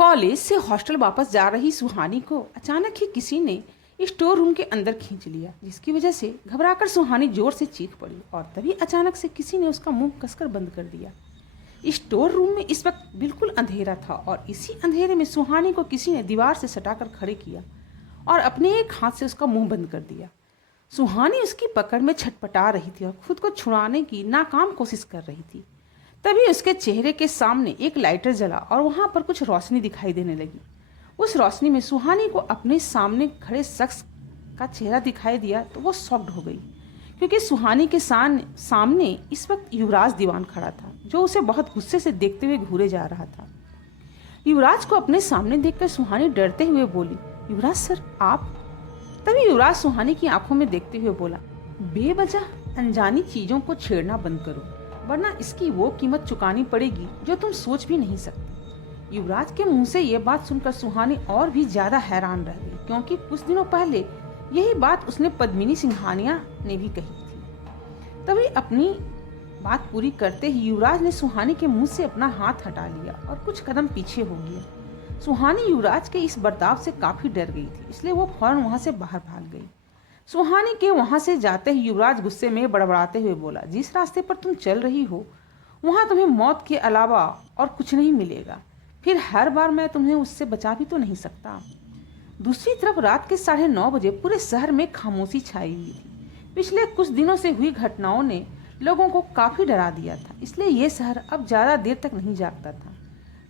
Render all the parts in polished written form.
College से hostel वापस जा रही सुहानी को अचानक ही किसी ने स्टोर रूम के अंदर खींच लिया, जिसकी वजह से घबराकर सुहानी जोर से चीख पड़ी और तभी अचानक से किसी ने उसका मुंह कसकर बंद कर दिया। स्टोर रूम में इस वक्त बिल्कुल अंधेरा था और इसी अंधेरे में सुहानी को किसी ने दीवार से सटाकर खड़े किया और अपने एक हाथ से उसका मुंह बंद कर दिया। सुहानी उसकी पकड़ में छटपटा रही थी और खुद को छुड़ाने की नाकाम कोशिश कर रही थी। तभी उसके चेहरे के सामने एक लाइटर जला और वहां पर कुछ रोशनी दिखाई देने लगी। उस रोशनी में सुहानी को अपने सामने खड़े शख्स का चेहरा दिखाई दिया तो वो शॉक्ड हो गई, क्योंकि सुहानी के सामने इस वक्त युवराज दीवान खड़ा था, जो उसे बहुत गुस्से से देखते हुए घूरे जा रहा था। युवराज को अपने सामने देखकर सुहानी डरते हुए बोली, युवराज सर आप? तभी युवराज सुहानी की आंखों में देखते हुए बोला, बेवजह अनजानी चीजों को छेड़ना बंद करो, वरना इसकी वो कीमत चुकानी पड़ेगी जो तुम सोच भी नहीं सकते। युवराज के मुंह से ये बात सुनकर सुहानी और भी ज्यादा हैरान रह गई, क्योंकि कुछ दिनों पहले यही बात उसने पद्मिनी सिंघानिया ने भी कही थी। तभी अपनी बात पूरी करते ही युवराज ने सुहानी के मुंह से अपना हाथ हटा लिया और कुछ कदम पीछे हो गया। सुहानी युवराज के इस बर्ताव से काफी डर गई थी, इसलिए वो फौरन वहां से बाहर भाग गई। सुहानी के वहां से जाते ही युवराज गुस्से में बड़बड़ाते हुए बोला, जिस रास्ते पर तुम चल रही हो वहां तुम्हें मौत के अलावा और कुछ नहीं मिलेगा, फिर हर बार मैं तुम्हें उससे बचा भी तो नहीं सकता। दूसरी तरफ रात के 9:30 बजे पूरे शहर में खामोशी छाई हुई थी। पिछले कुछ दिनों से हुई घटनाओं ने लोगों को काफी डरा दिया था, इसलिए यह शहर अब ज्यादा देर तक नहीं जागता था।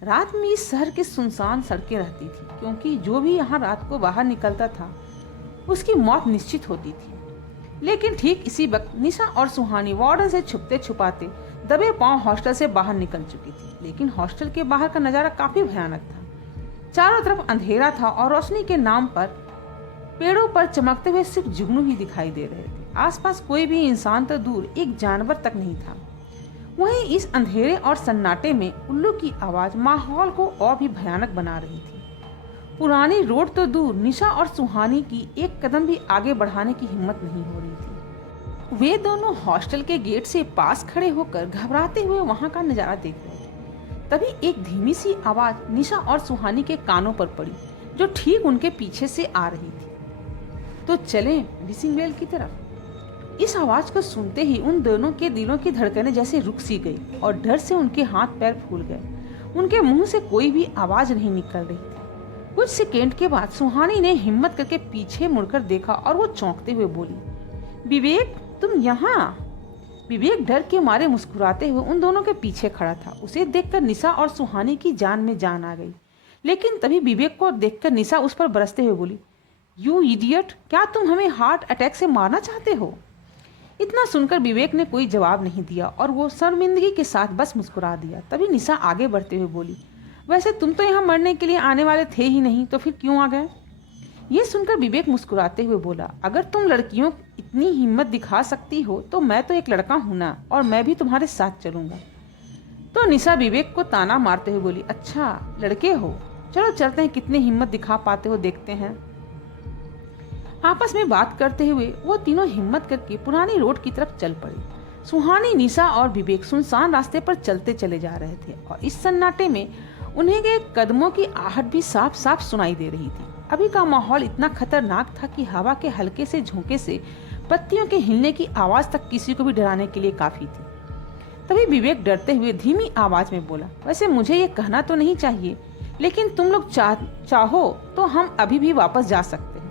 रात में इस शहर की सुनसान सड़कें रहती थी, क्योंकि जो भी यहाँ रात को बाहर निकलता था उसकी मौत निश्चित होती थी। लेकिन ठीक इसी वक्त निशा और सुहानी वार्डन से छुपते छुपाते दबे पांव हॉस्टल से बाहर निकल चुकी थी। लेकिन हॉस्टल के बाहर का नजारा काफी भयानक था। चारों तरफ अंधेरा था और रोशनी के नाम पर पेड़ों पर चमकते हुए सिर्फ जुगनू ही दिखाई दे रहे थे। आसपास कोई भी इंसान तो दूर, एक जानवर तक नहीं था। वहीं इस अंधेरे और सन्नाटे में उल्लू की आवाज माहौल को और भी भयानक बना रही थी। पुरानी रोड तो दूर, निशा और सुहानी की एक कदम भी आगे बढ़ाने की हिम्मत नहीं हो रही थी। वे दोनों हॉस्टल के गेट से पास खड़े होकर घबराते हुए वहां का नजारा देख रहे थे। तभी एक धीमी सी आवाज निशा और सुहानी के कानों पर पड़ी, जो ठीक उनके पीछे से आ रही थी। तो चलें विसिंग वेल की तरफ। इस आवाज को सुनते ही उन दोनों के दिलों की धड़कनें जैसे रुक सी गई और डर से उनके हाथ पैर फूल गए। उनके मुंह से कोई भी आवाज नहीं निकल रही थी। कुछ सेकेंड के बाद सुहानी ने हिम्मत करके पीछे मुड़कर देखा और वो चौंकते हुए बोली, विवेक तुम यहाँ? विवेक डर के मारे मुस्कुराते हुए उन दोनों के पीछे खड़ा था। उसे देखकर निशा और सुहानी की जान में जान आ गई। लेकिन तभी विवेक को देखकर निशा उस पर बरसते हुए बोली, यू इडियट, क्या तुम हमें हार्ट अटैक से मारना चाहते हो? इतना सुनकर विवेक ने कोई जवाब नहीं दिया और वो शर्मिंदगी के साथ बस मुस्कुरा दिया। तभी निशा आगे बढ़ते हुए बोली, वैसे तुम तो यहाँ मरने के लिए आने वाले थे ही नहीं, तो फिर क्यों आ गए? ये सुनकर विवेक मुस्कुराते हुए बोला, अगर तुम लड़कियों इतनी हिम्मत दिखा सकती हो तो मैं तो एक लड़का हूं ना, और मैं भी तुम्हारे साथ चलूंगा। तो निशा विवेक को ताना मारते हुए बोली, अच्छा लड़के हो, चलो चलते हैं, कितनी हिम्मत दिखा पाते हो देखते हैं। आपस में बात करते हुए वो तीनों हिम्मत करके पुरानी रोड की तरफ चल पड़ी। सुहानी, निशा और विवेक सुनसान रास्ते पर चलते चले जा रहे थे और इस सन्नाटे में उन्हें के कदमों की आहट भी साफ साफ सुनाई दे रही थी। अभी का माहौल इतना खतरनाक था कि हवा के हल्के से झोंके से पत्तियों के हिलने की आवाज तक किसी को भी डराने के लिए काफी थी। तभी विवेक डरते हुए धीमी आवाज में बोला, वैसे मुझे ये कहना तो नहीं चाहिए, लेकिन तुम लोग चाहो तो हम अभी भी वापस जा सकते हैं।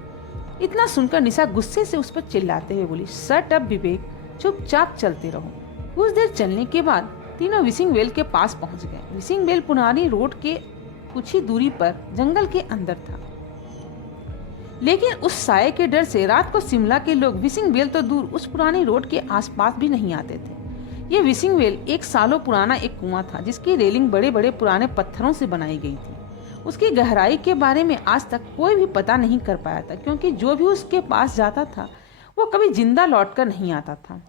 इतना सुनकर निशा गुस्से से उस पर चिल्लाते हुए बोली, शट अप विवेक, चुपचाप चलते रहो। कुछ देर चलने के बाद तीनों विसिंग वेल के पास पहुंच गए। विसिंग वेल पुरानी रोड के कुछ ही दूरी पर जंगल के अंदर था, लेकिन उस साये के डर से रात को शिमला के लोग विसिंग वेल तो दूर, उस पुरानी रोड के आसपास भी नहीं आते थे। ये विसिंग वेल एक सालों पुराना एक कुआं था, जिसकी रेलिंग बड़े बड़े पुराने पत्थरों से बनाई गई थी। उसकी गहराई के बारे में आज तक कोई भी पता नहीं कर पाया था, क्योंकि जो भी उसके पास जाता था वो कभी जिंदा लौटकर नहीं आता था।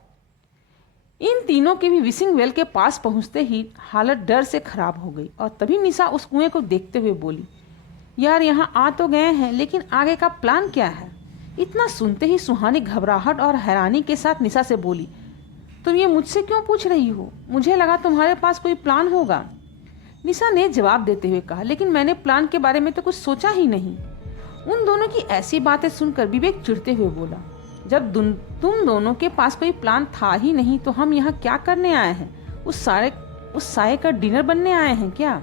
इन तीनों के भी विसिंग वेल के पास पहुंचते ही हालत डर से खराब हो गई और तभी निशा उस कुएं को देखते हुए बोली, यार यहाँ आ तो गए हैं, लेकिन आगे का प्लान क्या है? इतना सुनते ही सुहानी घबराहट और हैरानी के साथ निशा से बोली, तुम ये मुझसे क्यों पूछ रही हो? मुझे लगा तुम्हारे पास कोई प्लान होगा। निशा ने जवाब देते हुए कहा, लेकिन मैंने प्लान के बारे में तो कुछ सोचा ही नहीं। उन दोनों की ऐसी बातें सुनकर विवेक चिढ़ते हुए बोला, जब तुम दोनों के पास कोई प्लान था ही नहीं तो हम यहाँ क्या करने आए हैं? उस साये का डिनर बनने आए हैं क्या?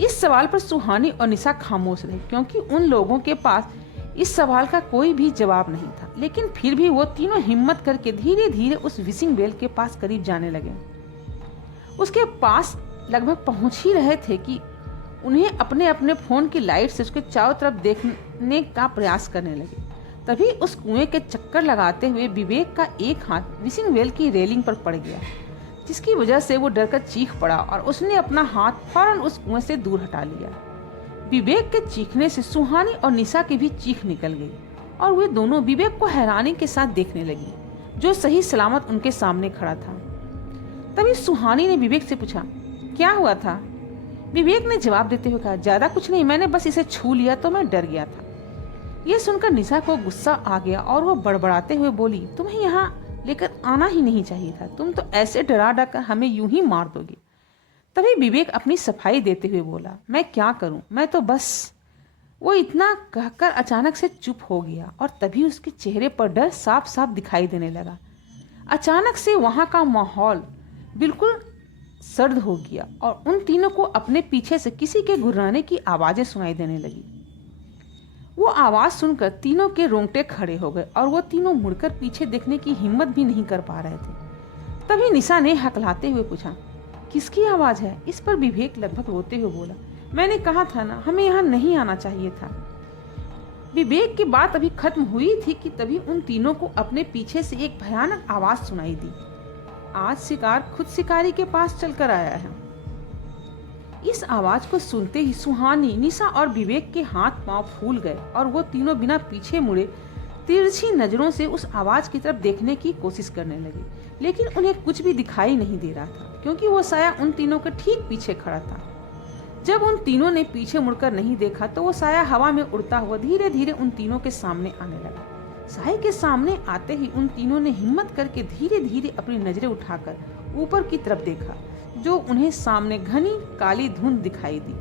इस सवाल पर सुहानी और निशा खामोश रहे, क्योंकि उन लोगों के पास इस सवाल का कोई भी जवाब नहीं था। लेकिन फिर भी वो तीनों हिम्मत करके धीरे धीरे उस विशिंग वेल के पास करीब जाने लगे। उसके पास लगभग पहुंच ही रहे थे कि उन्हें अपने अपने फोन की लाइट से उसके चारों तरफ देखने का प्रयास करने लगे। तभी उस कुएं के चक्कर लगाते हुए विवेक का एक हाथ विशिंग वेल की रेलिंग पर पड़ गया, जिसकी वजह से वो डरकर चीख पड़ा और उसने अपना हाथ फौरन उस कुएं से दूर हटा लिया। विवेक के चीखने से सुहानी और निशा की भी चीख निकल गई और वे दोनों विवेक को हैरानी के साथ देखने लगी, जो सही सलामत उनके सामने खड़ा था। तभी सुहानी ने विवेक से पूछा, क्या हुआ था? विवेक ने जवाब देते हुए कहा, ज्यादा कुछ नहीं, मैंने बस इसे छू लिया तो मैं डर गया था। ये सुनकर निशा को गुस्सा आ गया और वो बड़बड़ाते हुए बोली, तुम्हें यहाँ लेकर आना ही नहीं चाहिए था, तुम तो ऐसे डरा डरा कर हमें यूं ही मार दोगे। तभी विवेक अपनी सफाई देते हुए बोला, मैं क्या करूं, मैं तो बस। वो इतना कहकर अचानक से चुप हो गया और तभी उसके चेहरे पर डर साफ साफ दिखाई देने लगा। अचानक से वहां का माहौल बिल्कुल सर्द हो गया और उन तीनों को अपने पीछे से किसी के घुर्राने की आवाजें सुनाई देने लगी। वो आवाज सुनकर तीनों के रोंगटे खड़े हो गए और वो तीनों मुड़कर पीछे देखने की हिम्मत भी नहीं कर पा रहे थे। तभी निशा ने हकलाते हुए पूछा, किसकी आवाज है? इस पर विवेक लगभग रोते हुए बोला, मैंने कहा था ना, हमें यहाँ नहीं आना चाहिए था। विवेक की बात अभी खत्म हुई थी कि तभी उन तीनों को अपने पीछे से एक भयानक आवाज सुनाई दी, आज शिकार खुद शिकारी के पास चलकर आया है। इस आवाज को सुनते ही सुहानी, निशा और विवेक के हाथ पांव फूल गए और वो तीनों बिना पीछे मुड़े तिरछी नजरों से उस आवाज की तरफ देखने की कोशिश करने लगे। लेकिन उन्हें कुछ भी दिखाई नहीं दे रहा था, क्योंकि वो साया उन तीनों के ठीक पीछे खड़ा था। जब उन तीनों ने पीछे मुड़कर नहीं देखा तो वो साया हवा में उड़ता हुआ धीरे धीरे उन तीनों के सामने आने लगा। साये के सामने आते ही उन तीनों ने हिम्मत करके धीरे धीरे अपनी नजरें उठाकर ऊपर की तरफ देखा, जो उन्हें सामने घनी काली धुंध दिखाई दी,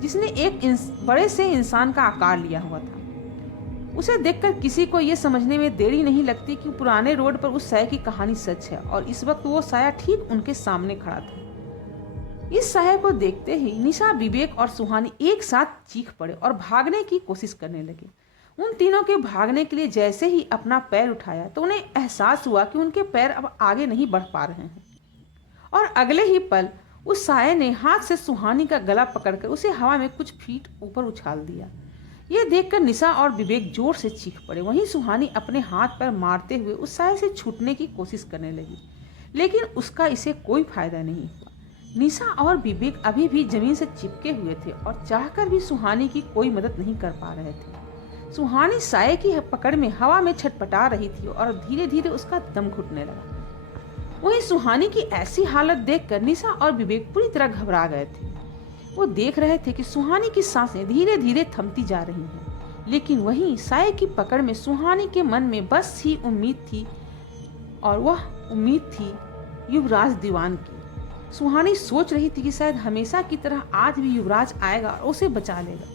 जिसने एक बड़े से इंसान का आकार लिया हुआ था। उसे देखकर किसी को यह समझने में देरी नहीं लगती कि पुराने रोड पर उस साये की कहानी सच है और इस वक्त वो साया ठीक उनके सामने खड़ा था। इस साये को देखते ही निशा, विवेक और सुहानी एक साथ चीख पड़े और भागने की कोशिश करने लगे। उन तीनों के भागने के लिए जैसे ही अपना पैर उठाया तो उन्हें एहसास हुआ कि उनके पैर अब आगे नहीं बढ़ पा रहे हैं और अगले ही पल उस साये ने हाथ से सुहानी का गला पकड़कर उसे हवा में कुछ फीट ऊपर उछाल दिया। यह देखकर निशा और विवेक जोर से चीख पड़े। वहीं सुहानी अपने हाथ पर मारते हुए उस साये से छूटने की कोशिश करने लगी, लेकिन उसका इसे कोई फायदा नहीं हुआ। निशा और विवेक अभी भी जमीन से चिपके हुए थे और चाहकर भी सुहानी की कोई मदद नहीं कर पा रहे थे। सुहानी साये की पकड़ में हवा में छटपटा रही थी और धीरे धीरे उसका दम घुटने लगा। वहीं सुहानी की ऐसी हालत देखकर निशा और विवेक पूरी तरह घबरा गए थे। वो देख रहे थे कि सुहानी की सांसें धीरे धीरे थमती जा रही हैं, लेकिन वहीं साये की पकड़ में सुहानी के मन में बस ही उम्मीद थी, और वह उम्मीद थी युवराज दीवान की। सुहानी सोच रही थी कि शायद हमेशा की तरह आज भी युवराज आएगा और उसे बचा लेगा,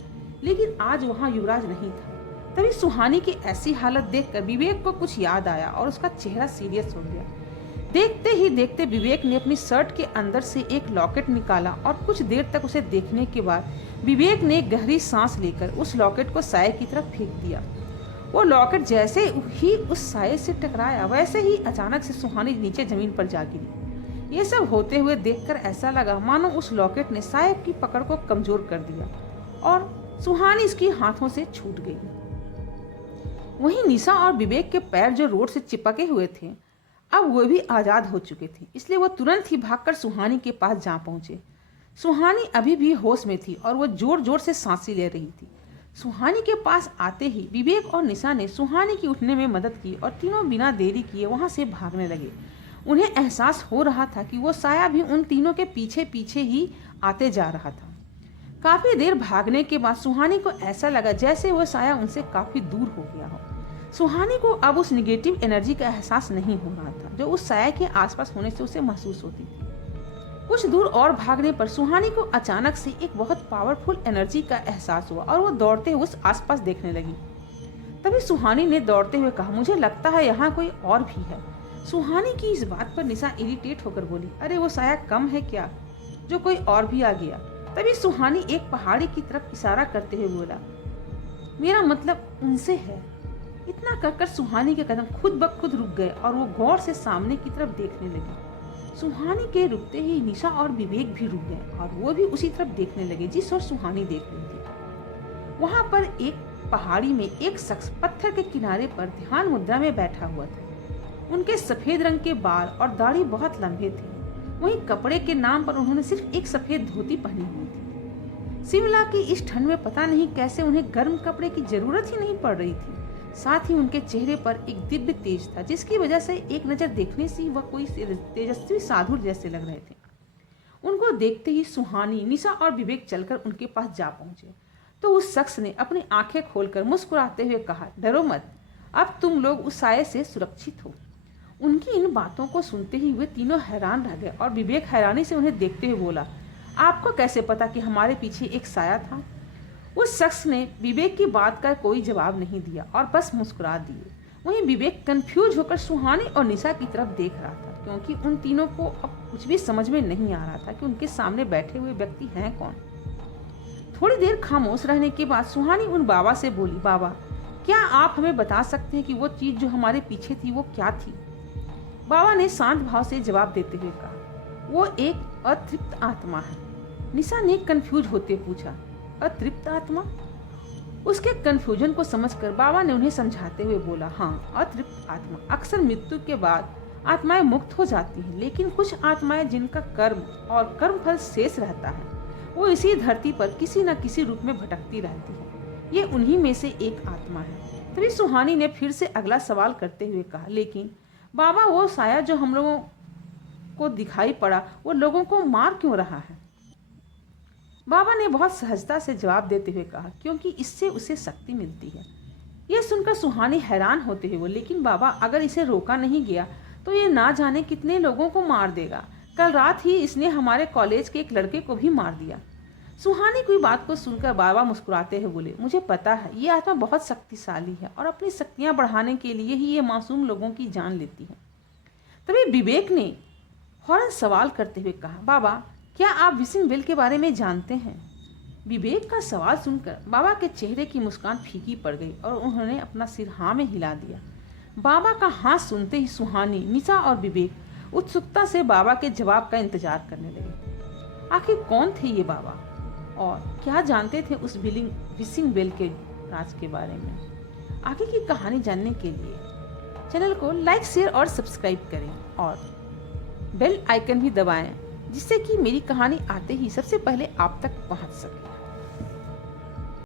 लेकिन आज वहां युवराज नहीं था। तभी सुहानी की ऐसी हालत देखकर विवेक को कुछ याद आया और उसका चेहरा सीरियस हो गया। देखते ही देखते विवेक ने अपनी शर्ट के अंदर से एक लॉकेट निकाला और कुछ देर तक उसे देखने के बाद विवेक ने गहरी सांस लेकर उस लॉकेट को साये की तरफ फेंक दिया। वो लॉकेट जैसे ही उस साये से टकराया वैसे ही अचानक से सुहानी नीचे जमीन पर जा गिरी। ये सब होते हुए देखकर ऐसा लगा मानो उस लॉकेट ने साये की पकड़ को कमजोर कर दिया और सुहानी इसकी हाथों से छूट गई। वहीं निशा और विवेक के पैर जो रोड से चिपके हुए थे अब वो भी आजाद हो चुके थे, इसलिए वो तुरंत ही भागकर सुहानी के पास जा पहुंचे। सुहानी अभी भी होश में थी और वो जोर जोर से सांसें ले रही थी। सुहानी के पास आते ही विवेक और निशा ने सुहानी की उठने में मदद की और तीनों बिना देरी किए वहां से भागने लगे। उन्हें एहसास हो रहा था कि वो साया भी उन तीनों के पीछे पीछे ही आते जा रहा था। काफी देर भागने के बाद सुहानी को ऐसा लगा जैसे वो साया उनसे काफी दूर हो गया हो। सुहानी को अब उस निगेटिव एनर्जी का एहसास नहीं हो रहा था जो उस साया के आसपास होने से उसे महसूस होती थी। कुछ दूर और भागने पर सुहानी को अचानक से एक बहुत पावरफुल एनर्जी का एहसास हुआ और वो दौड़ते हुए उस आसपास देखने लगी। तभी सुहानी ने दौड़ते हुए कहा, मुझे लगता है यहाँ कोई और भी है। सुहानी की इस बात पर निशा इरिटेट होकर बोली, अरे वो साया कम है क्या जो कोई और भी आ गया। तभी सुहानी एक पहाड़ी की तरफ इशारा करते हुए बोला, मेरा मतलब उनसे है। इतना कहकर सुहानी के कदम खुद ब खुद रुक गए और वो गौर से सामने की तरफ देखने लगी। सुहानी के रुकते ही निशा और विवेक भी रुक गए और वो भी उसी तरफ देखने लगे जिस ओर सुहानी देख रही थी। वहां पर एक पहाड़ी में एक शख्स पत्थर के किनारे पर ध्यान मुद्रा में बैठा हुआ था। उनके सफेद रंग के बाल और दाढ़ी बहुत लंबे थे। वहीं कपड़े के नाम पर उन्होंने सिर्फ एक सफेद धोती पहनी हुई थी। शिमला की इस ठंड में पता नहीं कैसे उन्हें गर्म कपड़े की जरूरत ही नहीं पड़ रही थी। साथ ही उनके चेहरे पर एक दिव्य तेज था जिसकी वजह से एक नजर देखने से वह कोई तेजस्वी साधु जैसे लग रहे थे। उनको देखते ही सुहानी, निशा और विवेक चलकर उनके पास जा पहुंचे तो उस शख्स ने अपनी आंखें खोलकर मुस्कुराते हुए कहा, डरो मत, अब तुम लोग उस साये से सुरक्षित हो। उनकी इन बातों को सुनते ही वे तीनों हैरान रह गए और विवेक हैरानी से उन्हें देखते हुए बोला, आपको कैसे पता कि हमारे पीछे एक साया था। उस शख्स ने विवेक की बात का कोई जवाब नहीं दिया और बस मुस्कुरा दिए। वहीं विवेक कंफ्यूज होकर सुहानी और निशा की तरफ देख रहा था क्योंकि उन तीनों को अब कुछ भी समझ में नहीं आ रहा था कि उनके सामने बैठे हुए व्यक्ति हैं कौन। थोड़ी देर खामोश रहने के बाद सुहानी उन बाबा से बोली, बाबा क्या आप हमें बता सकते हैं कि वो चीज जो हमारे पीछे थी वो क्या थी। बाबा ने शांत भाव से जवाब देते हुए कहा, वो एक अतृप्त आत्मा है। निशा ने कंफ्यूज होते पूछा, अतृप्त आत्मा। उसके कंफ्यूजन को समझकर बाबा ने उन्हें समझाते हुए बोला, हाँ, अतृप्त आत्मा अक्सर मृत्यु के बाद आत्माएं मुक्त हो जाती हैं, लेकिन कुछ आत्माएं जिनका कर्म और कर्म फल शेष रहता है वो इसी धरती पर किसी न किसी रूप में भटकती रहती है। ये उन्हीं में से एक आत्मा है। तभी सुहानी ने फिर से अगला सवाल करते हुए कहा, लेकिन बाबा वो साया जो हम लोगों को दिखाई पड़ा वो लोगों को मार क्यों रहा है। बाबा ने बहुत सहजता से जवाब देते हुए कहा, क्योंकि इससे उसे शक्ति मिलती है। यह सुनकर सुहानी हैरान होते हुए, लेकिन बाबा अगर इसे रोका नहीं गया तो ये ना जाने कितने लोगों को मार देगा। कल रात ही इसने हमारे कॉलेज के एक लड़के को भी मार दिया। सुहानी की बात को सुनकर बाबा मुस्कुराते हुए बोले, मुझे पता है ये आत्मा बहुत शक्तिशाली है और अपनी शक्तियां बढ़ाने के लिए ही ये मासूम लोगों की जान लेती है। तभी विवेक ने फौरन सवाल करते हुए कहा, बाबा क्या आप विशिंग वेल के बारे में जानते हैं। विवेक का सवाल सुनकर बाबा के चेहरे की मुस्कान फीकी पड़ गई और उन्होंने अपना सिर हाँ में हिला दिया। बाबा का हाँ सुनते ही सुहानी, निशा और विवेक उत्सुकता से बाबा के जवाब का इंतजार करने लगे। आखिर कौन थे ये बाबा और क्या जानते थे उस विशिंग वेल के राज के बारे में। आगे की कहानी जानने के लिए चैनल को लाइक, शेयर और सब्सक्राइब करें और बेल आइकन भी दबाएं जिससे कि मेरी कहानी आते ही सबसे पहले आप तक पहुंच सके।